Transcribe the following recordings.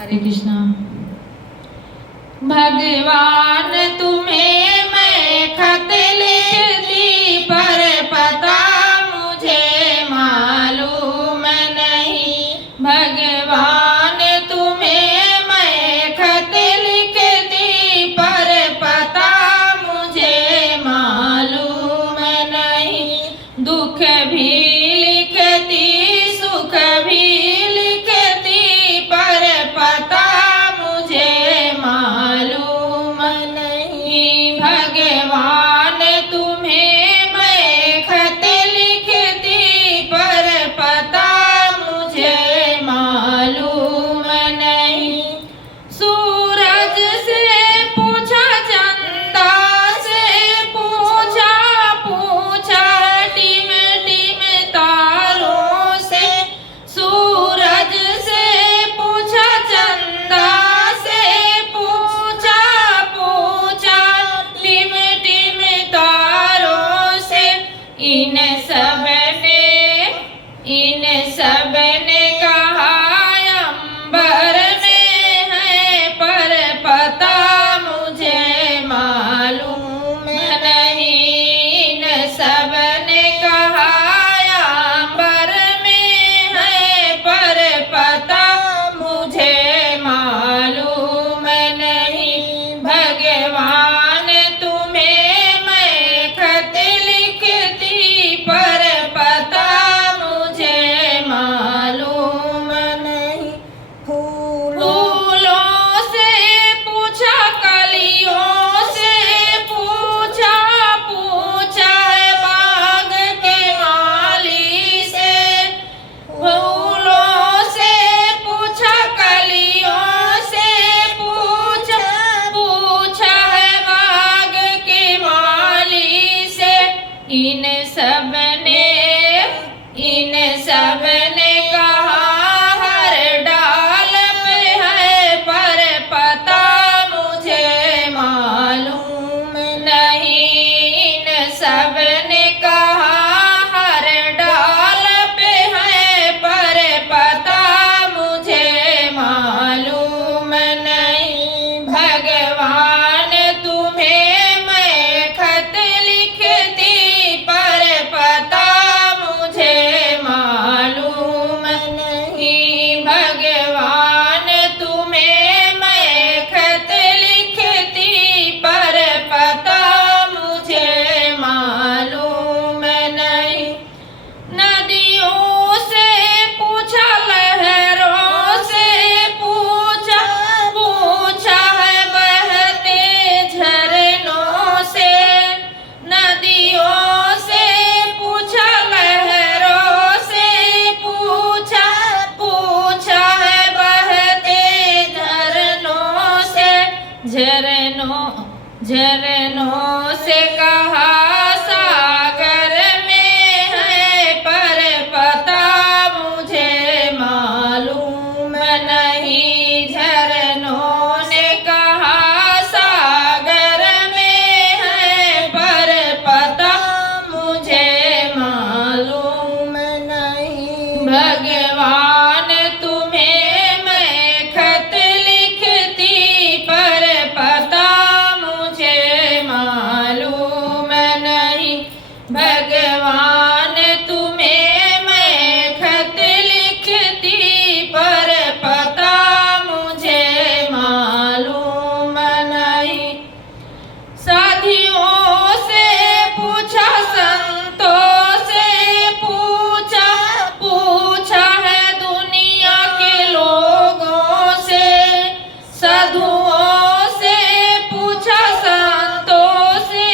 हरे कृष्णा। भगवान तुम्हें मैं खत लिखती पर पता मुझे मालूम नहीं। भगवान तुम्हें मैं खत लिखती पर पता मुझे मालूम नहीं। दुख भी लिखती सुख भी लिखती पर पता मुझे मालूम नहीं। भगवान तुम्हें मैं खत लिखती पर पता मुझे मालूम नहीं। सूरज से पूछा चंदा से पूछा पूछा टिम टिम तारों से। सूरज से पूछा चंदा से पूछा पूछा टिम टिम तारों से। इन सब ने कहा अंबर में है पर पता मुझे मालूम नहीं। इन सब ने कहा अंबर में है पर पता मुझे मालूम नहीं। भगवान तुम्हें मैं खत लिखती पर पता मुझे मालूम नहीं। फूलों से पूछा कलियों से पूछा पूछा बाग के माली से। फूलों से पूछा कलियों से पूछा पूछा बाग के माली से। इन सब ने कहा हर डाल पे है पर पता मुझे मालूम नहीं। इन सब ने कहा हर डाल पे है पर पता मुझे मालूम नहीं। भगवान तुम्हें मैं खत लिखती पर पता मुझे मालूम नहीं। भगवान तुम्हें मैं खत लिखती पर पता मुझे मालूम नहीं। नदियों से पूछा लहरों से पूछा पूछा है बहते झरनों से। नदियों से पूछा लहरों से पूछा पूछा है बहते झरनों से। झरनों से कहा सागर में है पर पता मुझे मालूम नहीं। झरनों ने कहा सागर में है पर पता मुझे मालूम नहीं। भगवान तुम्हें मैं खत लिखती पर पता मुझे मालूम नहीं। भगवान तुम्हें मैं खत लिखती पर पता मुझे मालूम नहीं। साथियों से पूछा संतों से पूछा पूछा है दुनिया के लोगों से। साधुओं से पूछा संतों से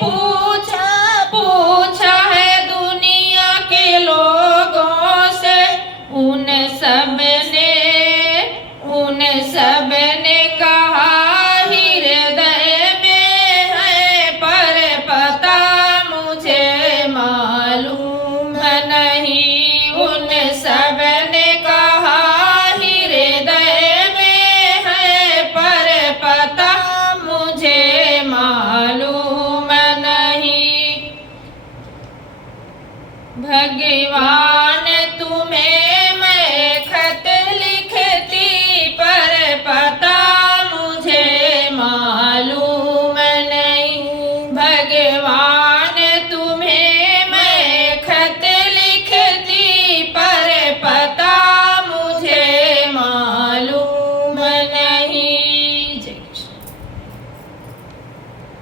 पूछा पूछा है दुनिया के लोगों से। उन सब ने